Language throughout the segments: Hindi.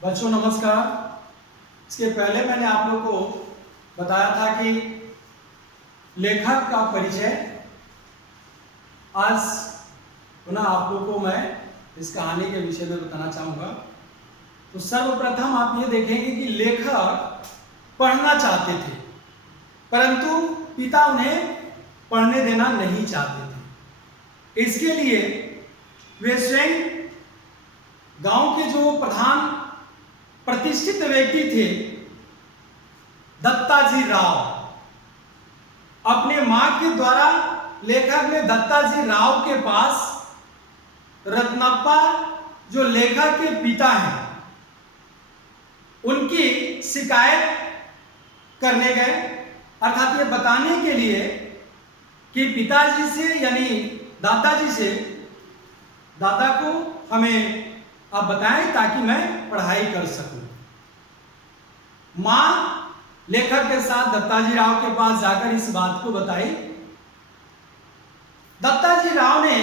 बच्चों नमस्कार। इसके पहले मैंने आप लोग को बताया था कि लेखक का परिचय। आज पुनः आप लोग को मैं इस कहानी के विषय में बताना चाहूँगा। तो सर्वप्रथम आप ये देखेंगे कि लेखक पढ़ना चाहते थे, परंतु पिता उन्हें पढ़ने देना नहीं चाहते थे। इसके लिए वे स्वयं गांव के जो प्रधान प्रतिष्ठित व्यक्ति थे दत्ताजी राव, अपने मां के द्वारा लेखक ने दत्ताजी राव के पास रत्नप्पा जो लेखक के पिता हैं उनकी शिकायत करने गए, अर्थात ये बताने के लिए कि पिताजी से यानी दादाजी से दादा को हमें आप बताएं ताकि मैं पढ़ाई कर सकूं। मां लेखक के साथ दत्ताजी राव के पास जाकर इस बात को बताई। दत्ताजी राव ने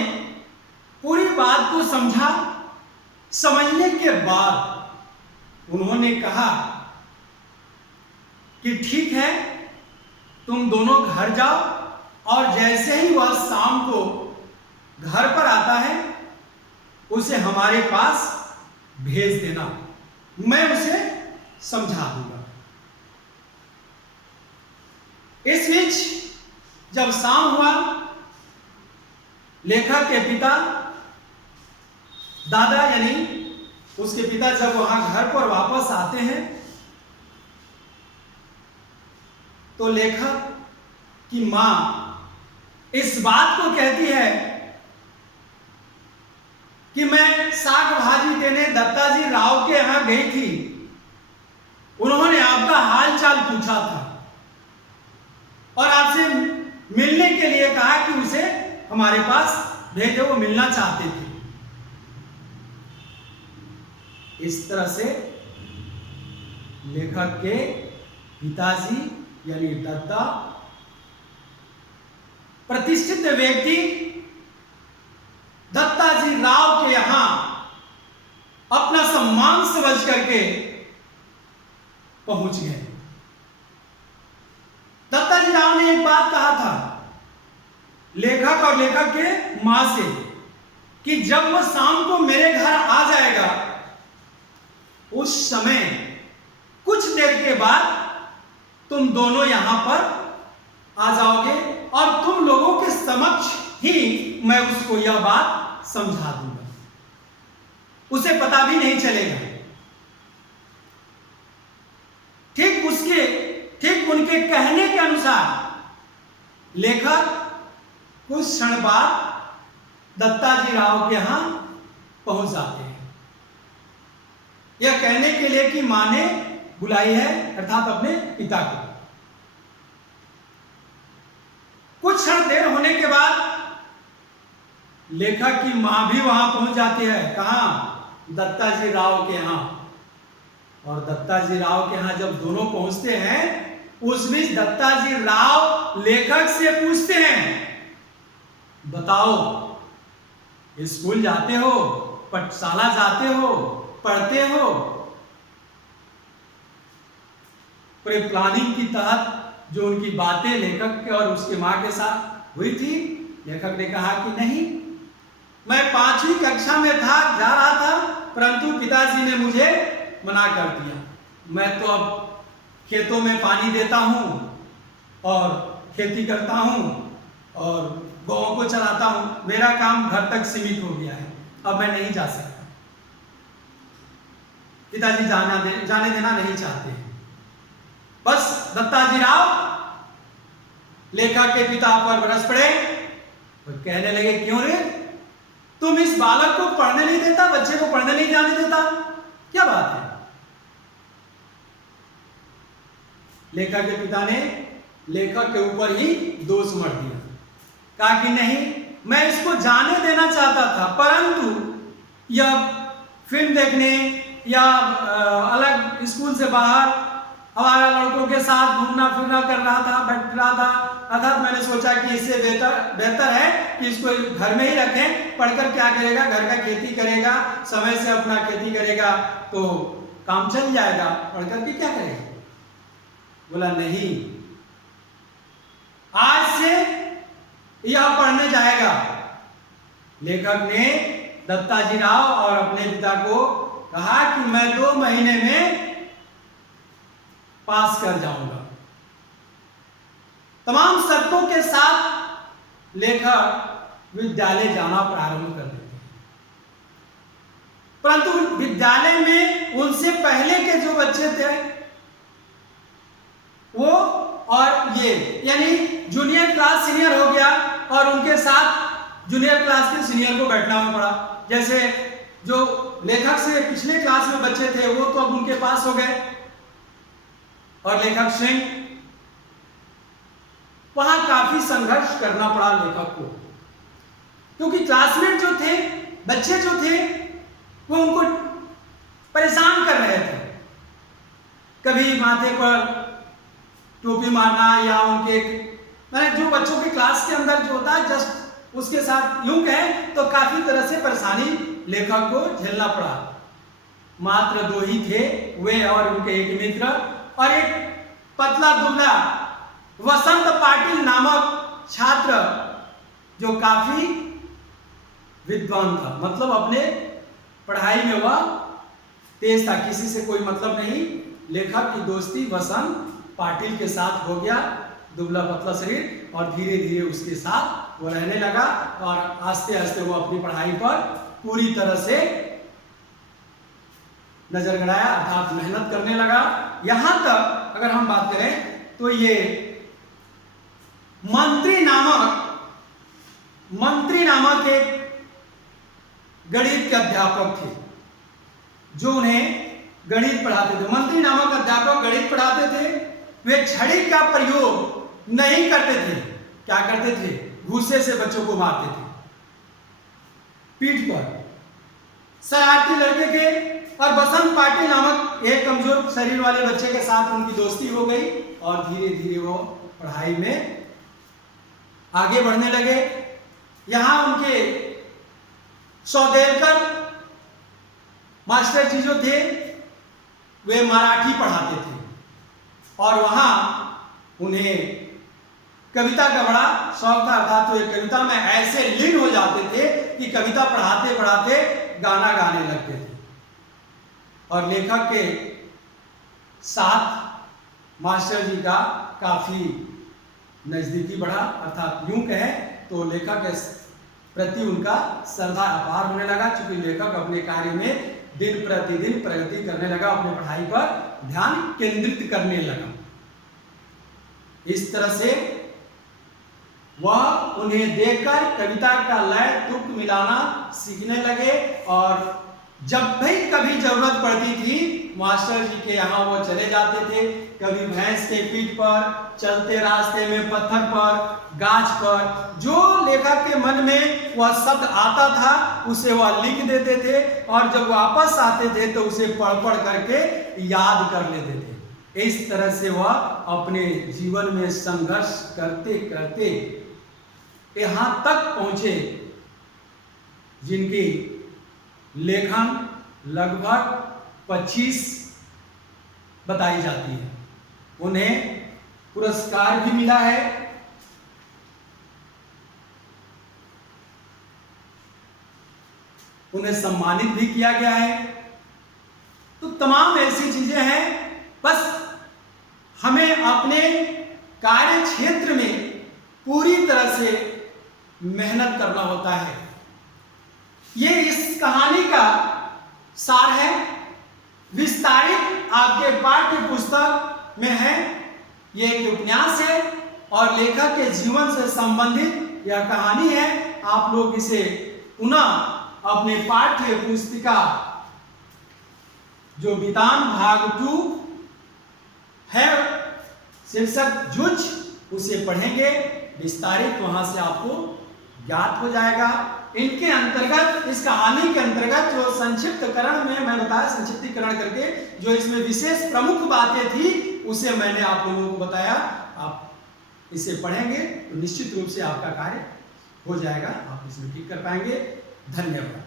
पूरी बात को समझा। समझने के बाद उन्होंने कहा कि ठीक है, तुम दोनों घर जाओ और जैसे ही वह शाम को घर पर आता है उसे हमारे पास भेज देना, मैं उसे समझा दूंगा। इस बीच जब शाम हुआ, लेखक के पिता दादा यानी उसके पिता जब वहां घर पर वापस आते हैं तो लेखक की मां इस बात को कहती है कि मैं साग भाजी देने दत्ताजी राव के यहां गई थी, उन्होंने आपका हाल चाल पूछा था और आपसे मिलने के लिए कहा कि उसे हमारे पास भेजो, वो मिलना चाहते थे। इस तरह से लेखक के पिताजी यानी दत्ता प्रतिष्ठित व्यक्ति दत्ताजी राव के यहां अपना सम्मान समझ करके पहुंच गए। दत्ताजी राव ने एक बात कहा था लेखक और लेखक के मां से कि जब वह शाम को मेरे घर आ जाएगा उस समय कुछ देर के बाद तुम दोनों यहां पर आ जाओगे और तुम लोगों के समक्ष ही मैं उसको यह बात समझा दूंगा, उसे पता भी नहीं चलेगा। ठीक उनके कहने के अनुसार लेखक कुछ क्षण बाद दत्ताजी राव के यहां पहुंच जाते हैं, यह कहने के लिए कि मां ने बुलाई है, अर्थात अपने पिता को। कुछ क्षण देर होने के बाद लेखक की मां भी वहां पहुंच जाती है। कहां? दत्ताजी राव के यहां। और दत्ताजी राव के यहां जब दोनों पहुंचते हैं उस बीच दत्ताजी राव लेखक से पूछते हैं, बताओ स्कूल जाते हो, पाठशाला जाते हो, पढ़ते हो? पूरे प्लानिंग की तहत जो उनकी बातें लेखक के और उसके मां के साथ हुई थी, लेखक ने कहा कि नहीं, मैं 5वीं कक्षा में था, जा रहा था, परंतु पिताजी ने मुझे मना कर दिया। मैं तो अब खेतों में पानी देता हूं और खेती करता हूं और गांव को चलाता हूं, मेरा काम घर तक सीमित हो गया है, अब मैं नहीं जा सकता। पिताजी जाने देना नहीं चाहते हैं। बस दत्ताजी राव लेखक के पिता पर बरस पड़े और कहने लगे, क्यों रे, तुम इस बालक को पढ़ने नहीं देता, बच्चे को पढ़ने नहीं जाने देता, क्या बात है? लेखक के पिता ने लेखक के ऊपर ही दोष मढ़ दिया, कहा कि नहीं, मैं इसको जाने देना चाहता था, परंतु यह फिल्म देखने या अलग स्कूल से बाहर हमारा लड़कों के साथ घूमना फिरना कर रहा था, बैठ रहा था, अर्थात मैंने सोचा कि इससे बेहतर है कि इसको घर में ही रखें, पढ़कर क्या करेगा, घर का खेती करेगा, समय से अपना खेती करेगा तो काम चल जाएगा, पढ़ करके क्या करेगा? बोला नहीं, आज से यह पढ़ने जाएगा। लेखक ने दत्ताजी राव और अपने पिता को कहा कि मैं 2 महीने में पास कर जाऊंगा। तमाम शर्तों के साथ लेखक विद्यालय जाना प्रारंभ कर देते हैं। परंतु विद्यालय में उनसे पहले के जो बच्चे थे वो और ये, यानी जूनियर क्लास सीनियर हो गया, और उनके साथ जूनियर क्लास के सीनियर को बैठना पड़ा। जैसे जो लेखक से पिछले क्लास में बच्चे थे वो तो अब उनके पास हो गए, और लेखक सिंह, वहां काफी संघर्ष करना पड़ा लेखक को, क्योंकि क्लासमेट जो थे, बच्चे जो थे, वो उनको परेशान कर रहे थे। कभी माथे पर टोपी मारना, या उनके मैंने जो बच्चों के क्लास के अंदर जो होता है जस्ट उसके साथ यूं कहें तो काफी तरह से परेशानी लेखक को झेलना पड़ा। मात्र 2 ही थे, वे और उनके एक मित्र, और एक पतला दुबला वसंत पाटिल नामक छात्र जो काफी विद्वान था, मतलब अपने पढ़ाई में वह तेज था, किसी से कोई मतलब नहीं। लेखक की दोस्ती वसंत पाटिल के साथ हो गया, दुबला पतला शरीर, और धीरे धीरे उसके साथ वो रहने लगा, और आस्ते आस्ते वो अपनी पढ़ाई पर पूरी तरह से नजर गड़ाया, अर्थात मेहनत करने लगा। यहां तक अगर हम बात करें तो ये मंत्री नामक एक गणित के अध्यापक थे जो उन्हें गणित पढ़ाते थे। मंत्री नामक अध्यापक गणित पढ़ाते थे। वे छड़ी का प्रयोग नहीं करते थे। क्या करते थे? घूसे से बच्चों को मारते थे पीठ पर। शरारती लड़के के और बसंत पाटिल नामक एक कमजोर शरीर वाले बच्चे के साथ उनकी दोस्ती हो गई, और धीरे धीरे वो पढ़ाई में आगे बढ़ने लगे। यहां उनके सौदेलकर मास्टर जी जो थे वे मराठी पढ़ाते थे, और वहां उन्हें कविता का बड़ा शौक था, अर्थात वे कविता में ऐसे लीन हो जाते थे कि कविता पढ़ाते पढ़ाते गाना गाने लगते थे। और लेखक के साथ मास्टर जी का काफी नजदीकी बढ़ा, अर्थात यूं कहें तो लेखक के प्रति उनका श्रद्धा अपार होने लगा, क्योंकि लेखक अपने कार्य में दिन प्रतिदिन प्रगति करने लगा, अपने पढ़ाई पर ध्यान केंद्रित करने लगा। इस तरह से वह उन्हें देखकर कविता का लय तुक मिलाना सीखने लगे, और जब भी कभी जरूरत पड़ती थी मास्टर जी के यहाँ वो चले जाते थे। कभी भैंस के पीठ पर, चलते रास्ते में, पत्थर पर, गाछ पर, जो लेखक के मन में वह शब्द आता था उसे वह लिख देते थे, और जब वापस आते थे तो उसे पढ़ पढ़ करके याद कर लेते थे। इस तरह से वह अपने जीवन में संघर्ष करते करते यहाँ तक पहुंचे जिनकी लेखन लगभग 25 बताई जाती है। उन्हें पुरस्कार भी मिला है। उन्हें सम्मानित भी किया गया है। तो तमाम ऐसी चीजें हैं। बस हमें अपने कार्य क्षेत्र में पूरी तरह से मेहनत करना होता है। ये इस कहानी का सार है। विस्तारित आपके पाठ्य पुस्तक में है। ये एक उपन्यास है और लेखक के जीवन से संबंधित यह कहानी है। आप लोग इसे पुनः अपने पाठ्य पुस्तिका जो बितान भाग 2 है, शीर्षक जुझ, उसे पढ़ेंगे विस्तारित। वहां से आपको ज्ञात हो जाएगा। इनके अंतर्गत, इस कहानी के अंतर्गत जो संक्षिप्तकरण में मैं बताया, संक्षिप्तीकरण करके जो इसमें विशेष प्रमुख बातें थी उसे मैंने आप लोगों को बताया। आप इसे पढ़ेंगे तो निश्चित रूप से आपका कार्य हो जाएगा, आप इसमें ठीक कर पाएंगे। धन्यवाद।